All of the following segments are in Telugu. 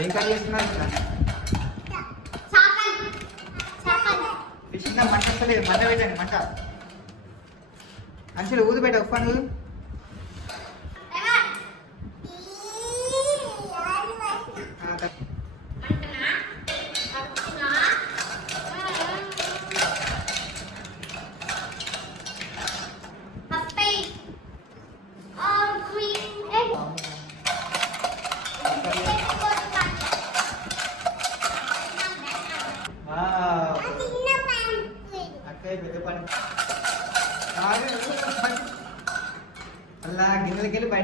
ఏం కర్రీ చేస్తున్నారు? మంట వస్తలేదు మంట పెట్టండి మంట. అంచులు ఊదు పెట్ట ఉప్పాను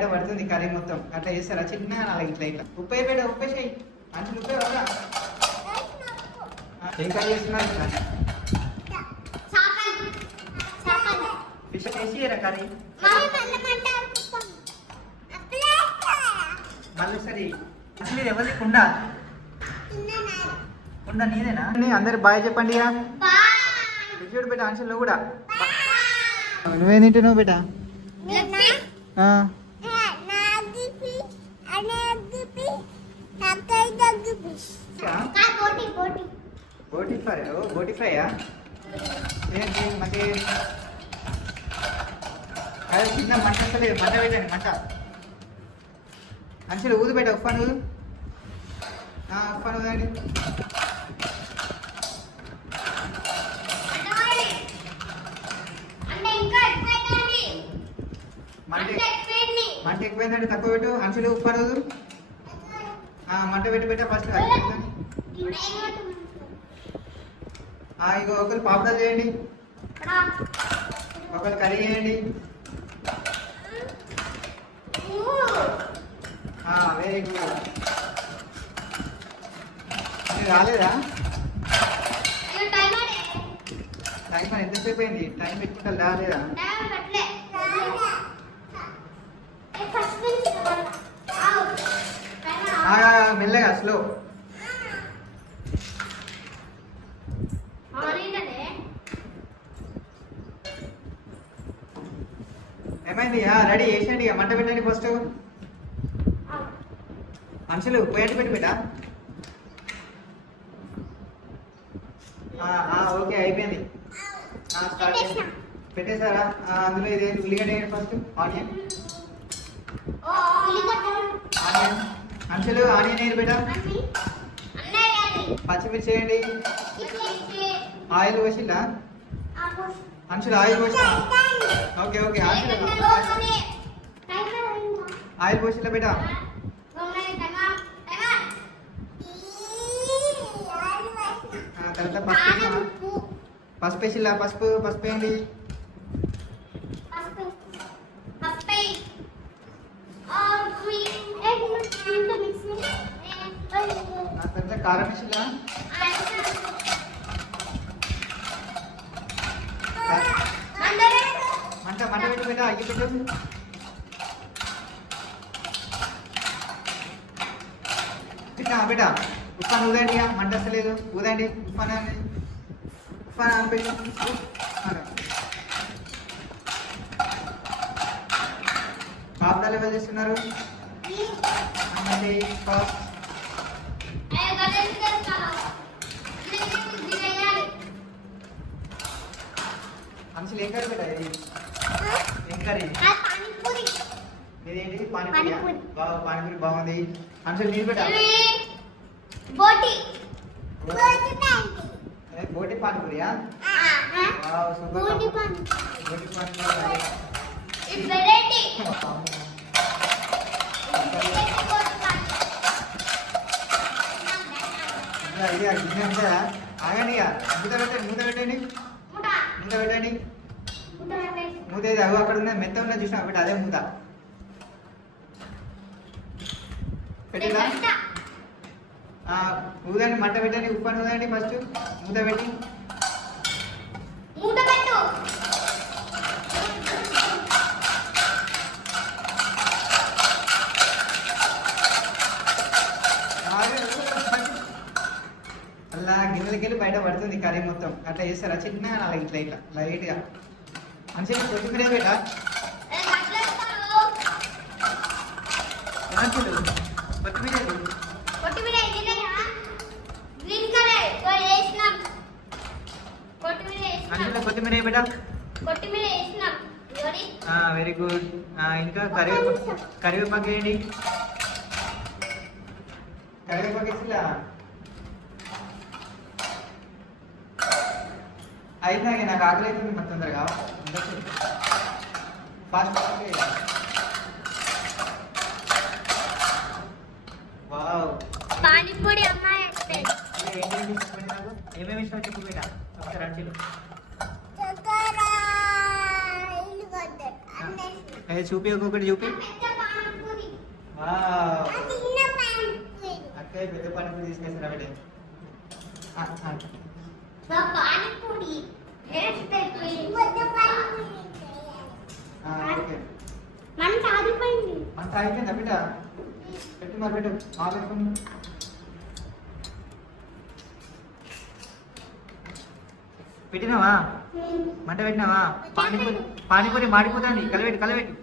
బయట పడుతుంది కర్రీ మొత్తం. అట్లా చేస్తారా? చిన్న అలాగే ఇట్లా ఇట్లా. ఉప్పే పెట్ట ఉప్పేసాయి అంచులు ఉప్పే వదరా. ఆ, ఏం కర్రీ చేస్తున్నారు ఫిష్ వేసి కర్రీ? మళ్ళీ సరే అసలు ఇది ఎవరిది? కుండ? కుండ నీదేనా? అందరు బాయ్ చెప్పండి విజయుడు పెట్ట ఆన్సర్లో కూడా. నువ్వేం తింటున్నావు బేట నేనా ఆ, నాగిపి అనేగిపి నాకై దగ్గిపి ఇంకా? కా బోటి బోటి బోటి ఫ్రై బోటి ఫ్రైయా మంచి అదే చిన్న మంట వస్తలేదు మంట పెట్టండి మంట. అంచులు ఊదు పెట్ట ఉప్పాను ఊదు. ఆ, ఉప్పాను ఊదండి. అంటే ఎక్కువైందండి మంట మంట ఎక్కువైందంటే తక్కువ పెట్టు. అంచులు ఉప్పాను ఊదు. మంట పెట్టి పెట్ట ఫస్ట్. ఇగో ఒకరు పాపడా చేయండి. ఒకరు కర్రీ చేయండి. వెరీ గుడ్ రాలేదా? టైం ఎంతసేపు అయింది? టైం పెట్టుకుంటా రాలేదా? మెల్లగా స్లో ఏమైంది? రెడీ చేసేయండి ఇక. మంట పెట్టండి ఫస్ట్ మనుషులు పోయండి పెట్టి పెట్టా? ఓకే అయిపోయింది. స్టార్ట్. పెట్టేశారా? అందులో ఇది ఉల్లిగడ్డ వేయండి ఫస్ట్ ఆనియన్ ఆనియన్ మనుషులు ఆనియన్ వేయండి బేటా పచ్చిమిర్చి వేయండి. ఆయిల్ పోసిందా మనుషులు ఆయిల్ పోసి ఓకే ఓకే ఆయిల్ పోసిందా బేటా తర్వాత పసుపు? పసుపు వేసిల్లా పసుపు పసుపు ఆ తర్వాత కారం వేసిల్లా మంట మంట పెట్టు బేటా అగ్గి పెట్టు. బిడ్డా బిడ్డ ఉప్పాను ఊదండి మంట అసలేదు ఊదండి. ఉప్పాను ఉప్పాను పెట్టు పాపడాలు ఎవరు చేస్తున్నారు? అన్నది ఫస్ట్ మనుషులు ఏం కర్రీ పెట్టా ఇది. ఏం కర్రీ ఇదేంటి పానీపూరి. బాగా పానీపూరి బాగుంది. మనుషులు నీళ్ళు బోటి. ఏ, బోటి పానీపూరియా? సూపర్ బోటి పాని బోటి పానీపూరి. ఇది గిన్నె ఉంటుందా ఆగండి ఇక. మూత పెట్టండి మూత పెట్టండి. మూత పెట్టండి. అవి అక్కడ ఉన్నది మెత్త ఉన్నది చూసినా పెట్టి అదే మూత పెట్టిందా? ఆ, ఊదండి మంట పెట్టండి ఉప్పు అని ఊదండి ఫస్ట్ మూత పెట్టు. అలా గిన్నెలకి వెళ్ళి బయట పడుతుంది కర్రీ మొత్తం. అట్లా చేస్తారా? చిన్న అలా ఇట్లా ఇట్లా లైట్గా. అంటే ప్రతిక్రియ బేట కొత్తిమీర బేట వెరీ గుడ్ ఇంకా కరివేపాకు కరివేపాకు వేయండి కరివేపాకు వేసిలా? అయితే నాకు ఆకలి అవుతుంది మొత్తం తొందరగా. ఫాస్ట్ వావ్ పానీపూరి అమ్మాయి ఏమేమి ఇష్టం చెప్పు బిడ్డ ఒకసారి అంచెలు ఏ చూపి. ఒక్కొక్కటి చూపి అక్కయ్య పెద్ద పానీపూరి తీసుకొస్తారా బిడ్డ. పానీపూరి టేస్ట్ అయిపోయింది ఆ, ఓకే మన సాగిపోయింది అంత అయిపోయిందా బిడ్డ? పెట్టు మరి పెట్టు మా పెట్టుకుని పెట్టినావా? మంట పెట్టినావా? పానీపూరి పానీపూరి మాడిపోతుంది. కలబెట్టు కలబెట్టు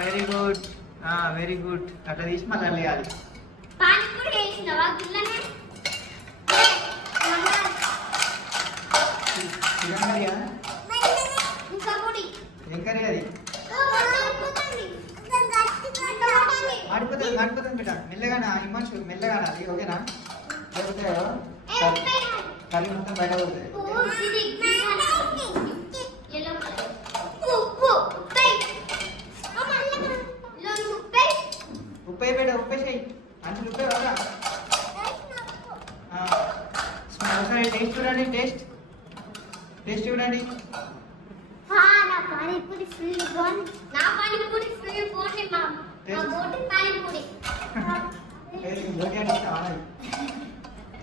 వెరీ గుడ్ వెరీ గుడ్ అట్లా తీసి మళ్ళీ వేయాలి పానీపూరి వేసినావా గిల్లనే చికెన్ కర్రీయా ఇంకా పొడి ఏం కర్రీ అది మాడిపోతుంది మాడిపోతుంది బిడ్డ మెల్లగానా ఇమ్మచ్చు మెల్లగానా అది ఓకేనా? లేకపోతే కర్రీ మొత్తం బయట పోతుంది ఉప్పై బిడ్డ ఉప్పై చేయి అంచులు ఉప్పై వదరా ఒకసారి టేస్ట్ చూడండి టేస్ట్. టేస్ట్ చూడండి. పానీపూరి ఫుల్ బాగుంది నా పానీపూరి ఫుల్ బాగుంది మా మా బోటి పానీపూరి. టేస్ట్ బోటి అంటే?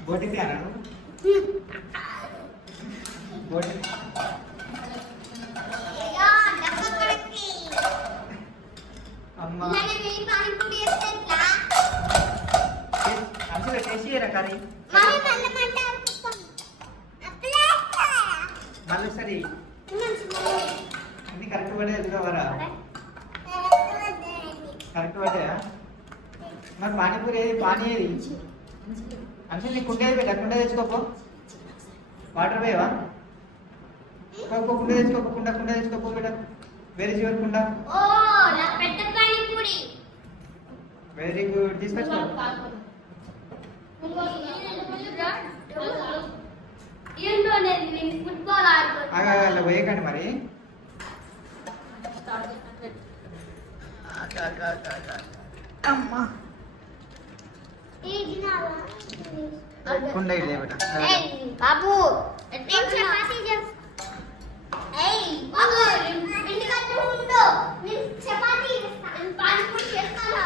బోటి బోటి. అమ్మ. టేస్ట్ చేయరా కర్రీ. మళ్ళీ ఒకసారి పడే వరా కరెక్ట్ పడ్డాయా మరి పానీపూరి ఏది పానీ ఏది అంటే నీకు కుండ ఏది పెట్టా కుండ తెచ్చుకోపో వాటర్ పోయేవా కుండ తెచ్చుకోపో కుండ కుండ తెచ్చుకోపో బిడ్డ వెరీ యువర్ కుండ వెరీ గుడ్ తీసుకొచ్చుకో పోయకండి మరి అమ్మా. కుండ ఇదే బిడ్డ ఏయ్ బాబు. నేను చపాతీ చేస్తా ఏయ్ బాబు. ఇంటికి ఉండు నేను చపాతీ చేస్తా నేను పానీపూరి చేస్తాను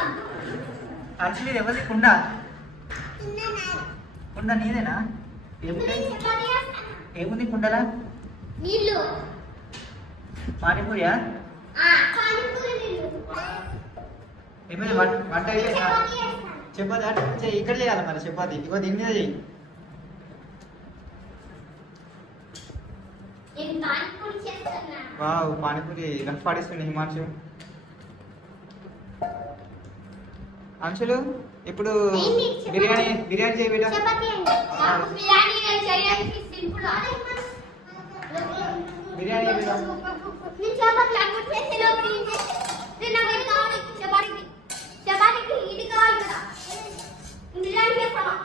యాక్చువల్లీ ఇది ఎవరిది? కుండ. కుండ నీదేనా? ఏముంది? ఏముంది కుండలా? నీళ్ళు. పానీపూరియా? ఏమైంది? వంట? చపాతీ అటు చేయి ఇక్కడ చేయాలి మరి చపాతి. ఇగో దీని మీద చేయి. వావ్ పానీపూరి. రఫ్ పాడిస్తుంది హిమాంశు. అంశులు ఇప్పుడు? బిర్యానీ బిర్యానీ చేయి బిడ్డ. బిర్యానీ బిర్యానీ బిడ్డ నేను చపాతీ అక్కడ చేసే లోపు నేను చేసే నేను నాకు ఇది కావాలి చపాతీకి చపాతీకి ఇది కావాలి కదా బిర్యానీ చేస్తావా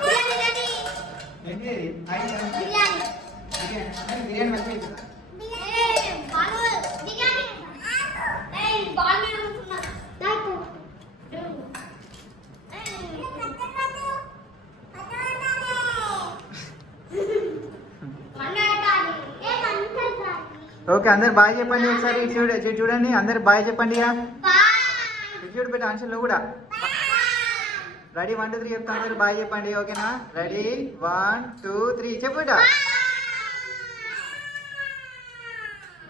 బిర్యానీ రెడీ ఏంటి ఇది హాయ్ సార్. బిర్యానీ బిర్యానీ అందరూ బిర్యానీ మంచిగా ఇస్తుందా? ఏయ్, బాలు, బిర్యానీ ఏయ్, బాల్ మీద కూర్చున్నా. నాకు. వండటాలి. ఏ వండటాలి. ఓకే అందరు బాయ్ చెప్పండి ఒకసారి. ఇటు చూడ ఇటు చూడండి. అందరు బాయ్ చెప్పండి చూడు బిడ్డ అంశులు కూడా. రెడీ? వన్ టూ త్రీ చెప్తా. అందరు బాయ్ చెప్పండి ఓకేనా? రెడీ? One two three. చెప్పు బిడ్డ.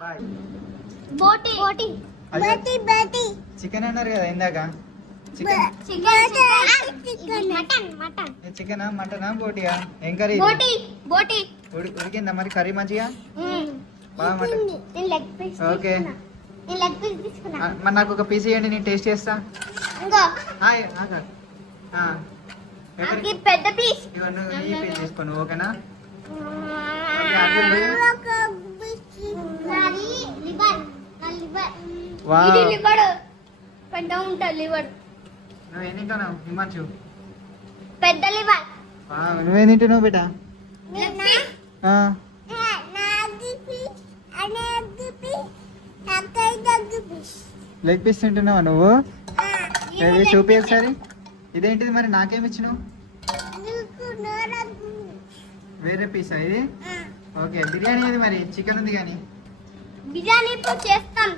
బాయ్. బోటి. బోటి. అదే. బోటి బోటి. చికెన్ అన్నారు కదా ఇందాక. చికెన్. మటన్ బోటియా? ఏం కర్రీ ఉడికిందా మరి కర్రీ మంచిగా? ఓకే. మరి నాకు ఒక పీస్ ఇవ్వండి నేను టేస్ట్ చేస్తా. పెద్ద పీస్. ఈ ఓకేనా? లివర్. పెద్ద నువ్వు ఏం తింటున్నావు? హిమాంశు పెద్ద లివర్. నువ్వేం తింటున్నావు బేటా? లెగ్ పీస్ తింటున్నావా నువ్వు? ఏది చూపి ఒకసారి. ఇదేంటిది మరి? నాకేమి ఇచ్చినావు? వేరే పీసా ఇది? ఓకే బిర్యానీ ఏది మరి? చికెన్ ఉంది కానీ. బిర్యానీ ఇప్పుడు చేస్తాం.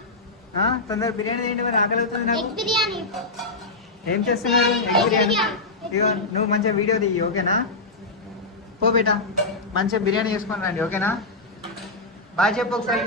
ఆ, తొందర బిర్యానీ ఏంటి మరి ఆకలి అవుతుంది నాకు. బిర్యానీ ఏం చేస్తున్నారు? ఎగ్ బిర్యానీ. ఇగో నువ్వు మంచిగా వీడియో దిగి ఓకేనా? పో బేటా. మంచిగా బిర్యానీ చేసుకొని రండి ఓకేనా? బాగా చెప్పు ఒకసారి.